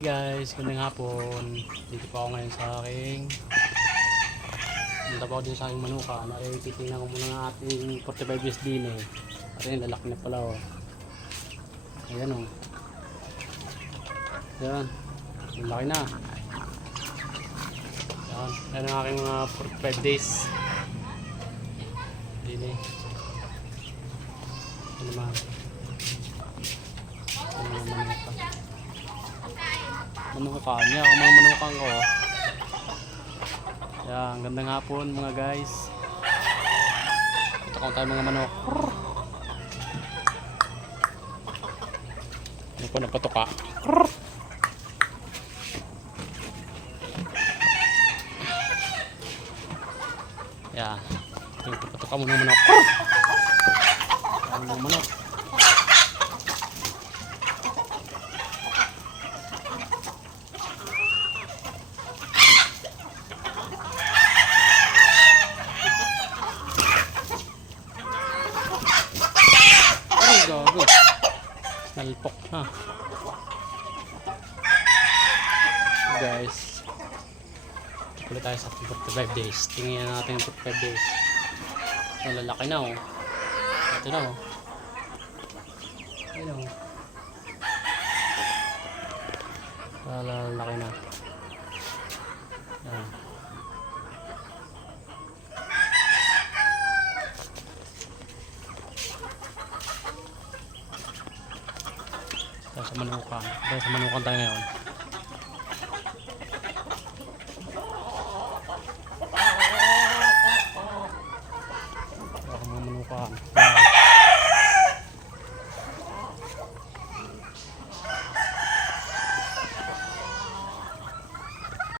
Guys, gandang hapon. Dito po ako ngayon sa aking punta po ako din sa aking manuka. Titingnan ko muna ng ating 45 years din eh. Kasi lalaki na pala oh. Ayan oh. Ayan. Laki na. Ayan. Ayan ang aking mga 45 days. Din eh. Ano naman. Ano naman manuka. Manuka niya, ang mga manukang ko. Yan, gandang hapon mga guys. Ito kung tayo mga manok. Ano po napatuka? Yan, yung napatuka mo ng manok. Yan ng manok. Gago. Nalpok na. Guys. Tuloy tayo sa 45 days. Tingnan natin yung 45 days. Ang lalaki na oh. Ito na oh. Ayun oh. Lalaki na. Yan. Sa manukan. Dahil sa manukan tayo ngayon.